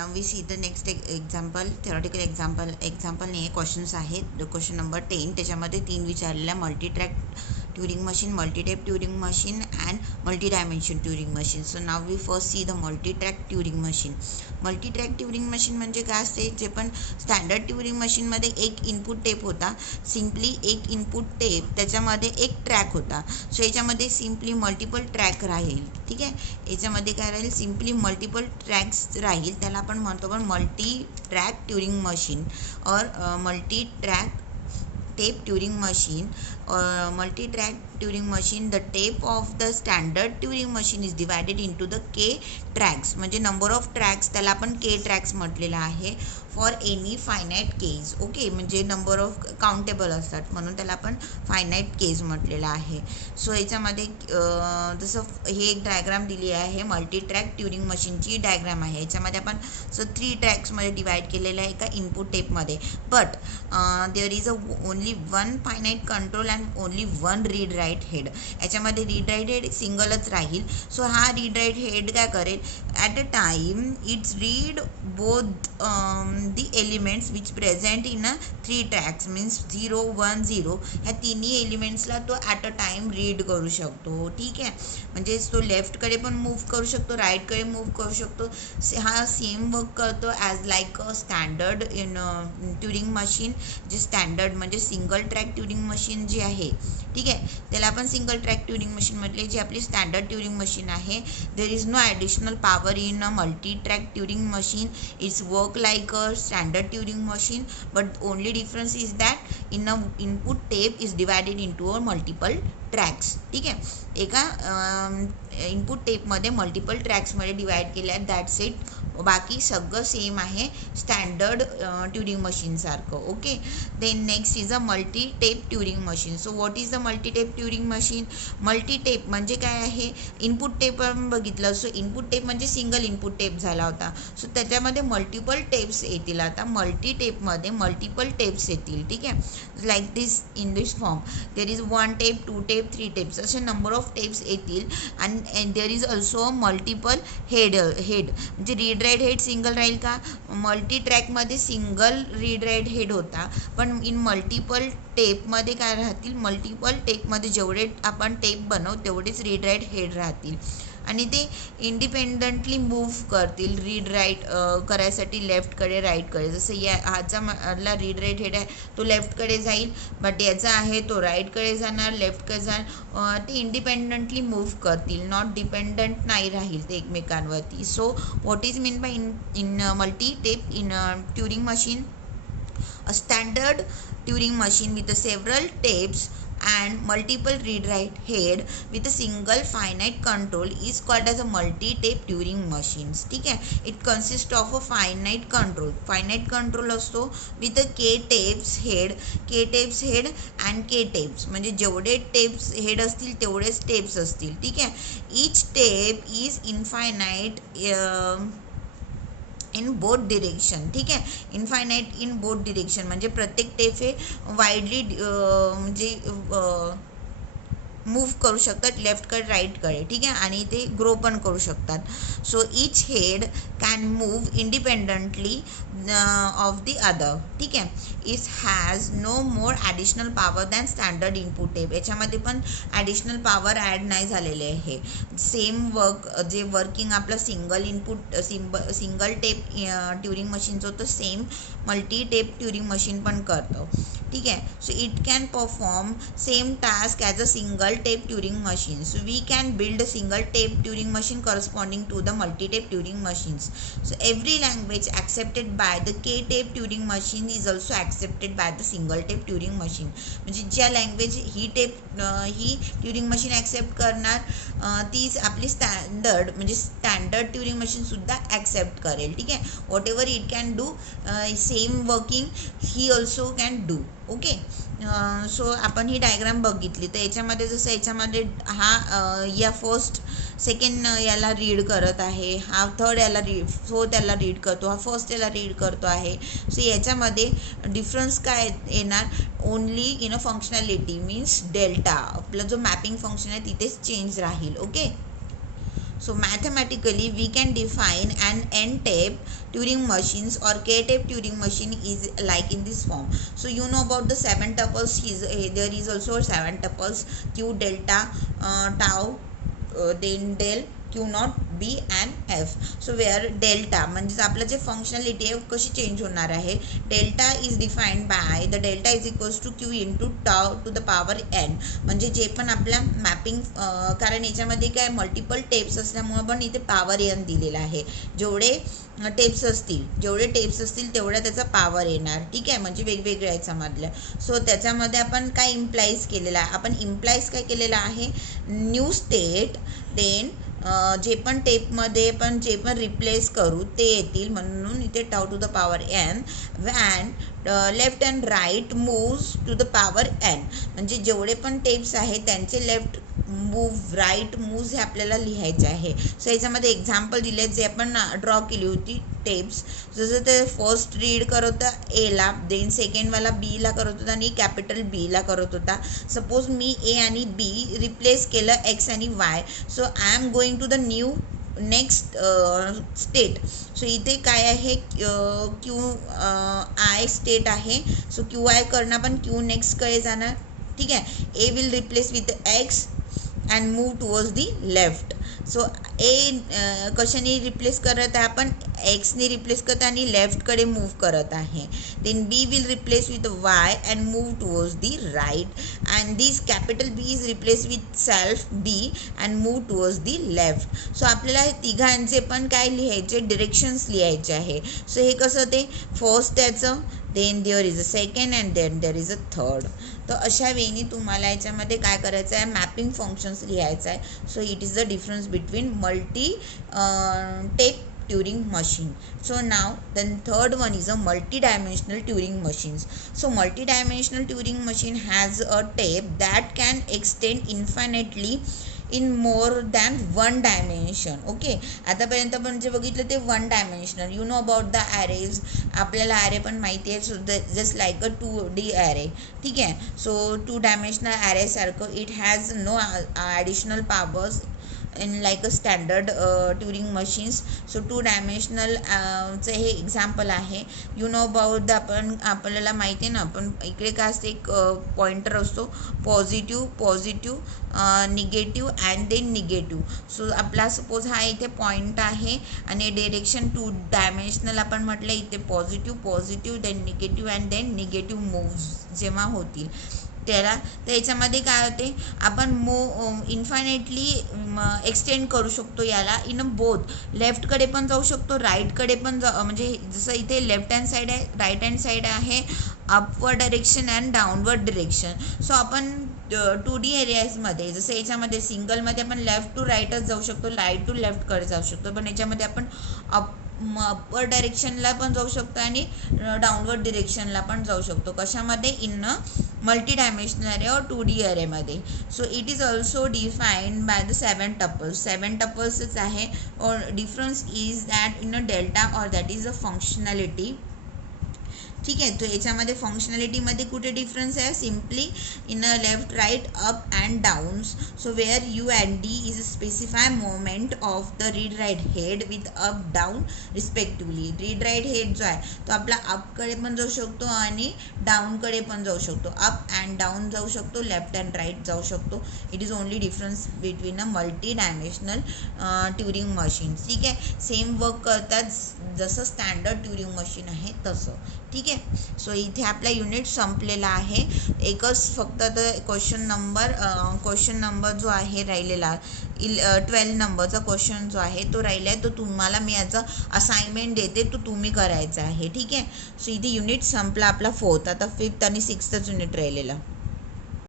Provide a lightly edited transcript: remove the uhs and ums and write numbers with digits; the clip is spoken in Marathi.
Now we see the next example, theoretical example नाही आहे, क्वेश्चन्स आहेत. क्वेश्चन नंबर 10 त्याच्यामध्ये 3 विचारलेला multi track Turing machine, multi tape Turing machine and multi dimension Turing machine. So now we first see the multi track Turing machine. Multi track Turing machine म्हणजे काय असते, जे पण स्टँडर्ड ट्युरिंग मशीनमध्ये एक इनपुट टेप होता, सिम्पली एक इनपुट टेप त्याच्यामध्ये एक ट्रॅक होता. सो याच्यामध्ये सिम्पली मल्टिपल ट्रॅक राहील. ठीक आहे, याच्यामध्ये काय राहील, सिम्पली मल्टिपल ट्रॅक्स राहील. त्याला आपण म्हणतो पण मल्टी ट्रॅक ट्युरिंग मशीन और multi track tape Turing machine or multi-track Turing machine. The tape of the standard Turing machine is divided into the k tracks. म्हणजे नंबर ऑफ ट्रॅक्स त्याला आपण k ट्रॅक्स म्हटलेला आहे for any finite case. Okay, म्हणजे नंबर ऑफ काउंटेबल असतात म्हणून त्याला आपण फायनाईट केज म्हटलेला आहे. सो याच्यामध्ये जसं हे एक डायग्राम दिली आहे, मल्टी ट्रॅक ट्युरिंग मशीनची डायग्राम आहे. याच्यामध्ये आपण 3 ट्रॅक्समध्ये डिवाइड केलेलं आहे एका इनपुट टेपमध्ये. But there is only one finite control and only one read write head. याच्यामध्ये रीड राईट हेड सिंगलच राहील. सो हा रीड राईट हेड काय करेल, at a time it's read both the elements which present in a 3 tracks means 0 1 0 ह्या तिन्ही एलिमेंट्सला तो ॲट अ टाइम रीड करू शकतो. ठीक आहे, म्हणजे तो लेफ्टकडे पण मूव्ह करू शकतो, राईटकडे मूव्ह करू शकतो. हा सेम वर्क करतो as like a standard in Turing machine. जे स्टँडर्ड म्हणजे सिंगल ट्रॅक ट्युरिंग मशीन जी आहे, ठीक आहे, त्याला आपण सिंगल ट्रॅक ट्युरिंग मशीन म्हटले. जी आपली स्टँडर्ड ट्युरिंग मशीन आहे, there is no additional power in a multi track Turing machine. It's work like a standard Turing machine, but only difference is that in a input tape is divided into a multiple tracks. ठीक आहे, एका इनपुट टेपमध्ये मल्टिपल ट्रॅक्समध्ये डिवाइड केल्या आहेत. That's it. बाकी सगळं सेम आहे स्टँडर्ड ट्युरिंग मशीनसारखं. Okay, then next is a multi tape Turing machine. So what is the multi tape Turing machine? Multi tape म्हणजे काय आहे, इनपुट टेप आपण बघितलं. सो इनपुट टेप म्हणजे सिंगल इनपुट टेप झाला होता. सो त्याच्यामध्ये मल्टिपल टेप्स येतील. आता मल्टी टेपमध्ये मल्टिपल टेप्स येतील. ठीक आहे, like this in this form there is 1 tape 2 tape 3 tapes असे नंबर ऑफ टेप्स येतील. And there is also multiple head म्हणजे रीड राईट हेड सिंगल राहील का, मल्टी ट्रॅकमध्ये सिंगल रीड राईट हेड होता, पण इन मल्टिपल टेपमध्ये काय राहतील, मल्टिपल टेपमध्ये जेवढे आपण टेप बनवू तेवढेच रीड राईट हेड राहतील आणि ते इंडिपेंडंटली मूव्ह करतील रीड राईट करायसाठी लेफ्टकडे राईटकडे. जसं हाचा मधला रीड राईट हेड आहे तो लेफ्टकडे जाईल, बट याचा आहे तो राईटकडे जाणार, लेफ्टकडे जाणार. ते इंडिपेंडंटली मूव्ह करतील, नॉट डिपेंडंट नाही राहील ते एकमेकांवरती. So what is mean by in multi tape in Turing machine? A standard Turing machine with several tapes and multiple read-write head with a single finite control is called as a multi-tape Turing machines. ठीक आहे, it consists of a finite control असतो with a k tapes head and k tapes म्हणजे जेवढे टेप्स हेड असतील तेवढेच टेप्स असतील. ठीक आहे, each tape is infinite in both direction. ठीक आहे, इनफायनाईट इन बोथ डिरेक्शन म्हणजे प्रत्येक टेप हे वाईडली म्हणजे मूव्ह करू शकतात लेफ्टकडे राईटकडे. ठीक आहे, आणि ते ग्रो पण करू शकतात. So each head can move independently of the other. ठीक आहे, it has no more additional power than standard input tape. याच्यामध्ये पण ॲडिशनल पॉवर ॲड नाही झालेले आहे. सेम वर्क जे वर्किंग आपलं single input single tape Turing मशीनचं होतं, same multi tape Turing machine पण करतं. ठीक आहे, so it can perform same task as a single tape Turing machine. So we can build a single tape Turing machine corresponding to the multi-tape Turing machines. So every language accepted by the K-tape Turing machine is also accepted by the single tape Turing machine. म्हणजे ज्या लँग्वेज ही ट्युरिंग मशीन ॲक्सेप्ट करणार तीच आपली स्टँडर्ड म्हणजे स्टँडर्ड ट्युरिंग मशीनसुद्धा ॲक्सेप्ट करेल. ठीक आहे, what ever it can do same working he also can do. Okay, so आपण ही डायग्राम बघितली तर याच्यामध्ये जसं याच्यामध्ये हा या फर्स्ट सेकंड याला रीड करत आहे, हा थर्ड याला फोर्थ याला रीड करतो, हा फर्स्ट याला रीड करतो आहे. सो याच्यामध्ये डिफरन्स काय येणार, only in a functionality means delta. आपला जो मॅपिंग फंक्शन आहे तिथेच चेंज राहील. Okay, So mathematically we can define an n-tape Turing machines or k-tape Turing machine is like in this form. So you know about the 7 tuples. There is also 7 tuples q, delta, tau, then del, q not, B and F. So where delta म्हणजेच आपलं जे फंक्शनॅलिटी आहे कशी चेंज होणार आहे. Delta is defined by the delta is equals to Q into tau to the power N. म्हणजे जे पण आपल्या मॅपिंग, कारण याच्यामध्ये काय मल्टिपल टेप्स असल्यामुळं पण इथे पॉवर एन दिलेला आहे. जेवढे टेप्स असतील तेवढ्या त्याचा पॉवर येणार. ठीक आहे, म्हणजे वेगवेगळ्या याच्यामधल्या. सो त्याच्यामध्ये आपण काय इम्प्लाइज केलेलं आहे, आपण इम्प्लाइज काय केलेलं आहे, न्यू स्टेट देन जे पण टेपमध्ये पण जे पण रिप्लेस करू ते येतील. म्हणून इथे tau to the power N and left and right moves to the power N. म्हणजे जेवढे पण टेप्स आहेत त्यांचे लेफ्ट मूव राईट मूव्स हे आपल्याला लिहायचे आहे. सो याच्यामध्ये एक्झाम्पल दिले जे आपण ड्रॉ केली होती टेप्स. जसं ते फर्स्ट रीड करत होता एला, देन सेकंडवाला बीला करत होता आणि कॅपिटल बीला करत होता. सपोज मी ए आणि बी रिप्लेस केलं एक्स आणि Y. So I am going to the new next state. सो इथे काय आहे, क्यू आय स्टेट आहे. सो क्यू आय करणं पण क्यू नेक्स्टकडे जाणार. ठीक आहे, A will replace with X and move towards the left. So A कशाने रिप्लेस करत आहे, आपण एक्सने रिप्लेस करत आणि लेफ्टकडे मूव करत आहे. Then B will replace with Y and move towards the right and this capital B is replace with self B and move towards the left. So आपल्याला हे तिघांचे पण काय लिहायचे, डिरेक्शन्स लिहायचे आहे. सो हे कसं ते फर्स्ट त्याचं, then there is a second and then there is a third. तर अशा वेळी तुम्हाला याच्यामध्ये काय करायचं आहे, मॅपिंग फंक्शन्स लिहायचं आहे. So it is the difference between multi tape Turing machine. So now the third one is a multi-dimensional Turing machines. So multi-dimensional Turing machine has a tape that can extend infinitely in more than one dimension. Okay, आतापर्यंत आपण जे बघितलं ते one dimensional. You know about the arrays, आपल्याला ॲरे पण माहिती आहे. So just like a 2D array. ठीक आहे, सो 2 डायमेन्शनल ॲरेसारखं it has no additional powers in like a standard Turing machines. So 2 dimensional चं हे एक्झाम्पल आहे. यू नो अबाउट द आपल्याला माहिती आहे ना, आपण इकडे काय असते, एक पॉइंटर असतो, positive negative and then negative. So आपला सपोज हा इथे पॉईंट आहे आणि डिरेक्शन 2 डायमेन्शनल आपण म्हटलं, इथे positive then negative and then negative moves जेव्हा होतील त्याला, तर याच्यामध्ये काय होते, आपण इन्फायनेटली एक्सटेंड करू शकतो याला इन बोथ. लेफ्टकडे पण जाऊ शकतो, राईटकडे पण म्हणजे जसं इथे लेफ्ट हँड साईड आहे, राईट हँड साईड आहे, upward direction and downward direction. So आपण 2D एरियाजमध्ये जसं याच्यामध्ये सिंगलमध्ये आपण लेफ्ट टू राईटच जाऊ शकतो, राईट टू लेफ्टकडे जाऊ शकतो. पण याच्यामध्ये आपण अपवर्ड डायरेक्शनला पण जाऊ शकतो आणि डाऊनवर्ड डिरेक्शनला पण जाऊ शकतो. कशामध्ये, इन मल्टी डायमेन्शनल अरे और 2D अरेमध्ये. So it is also defined by the 7 tuples. 7 टपल्सच आहे. और difference is that in a delta और दॅट इज अ फंक्शनॅलिटी. ठीक आहे, तो याच्यामध्ये फंक्शनॅलिटीमध्ये कुठे डिफरन्स आहे, simply in a left right up and downs. So where U and D is a specify moment of the read write head with up down respectively. Read write head जो आहे तो आपला अपकडे पण जाऊ शकतो आणि डाऊनकडे पण जाऊ शकतो, अप अँड डाऊन जाऊ शकतो, लेफ्ट अँड राईट जाऊ शकतो. It is only difference between a multi dimensional Turing machine. ठीक आहे, सेम वर्क करतात जसं स्टँडर्ड ट्युरिंग मशीन आहे तसं. ठीक आहे, सो इथे आपला युनिट संपलेला आहे. एकच फक्त क्वेश्चन नंबर जो आहे राहिलेला 12 नंबरचा क्वेश्चन जो आहे तो राहिला आहे, तो तुम्हाला मी याचा असाइनमेंट देते, तो तुम्ही करायचा आहे. ठीक आहे, सो इथे युनिट संपला आपला 4th. आता 5th आणि 6thच युनिट राहिलेला.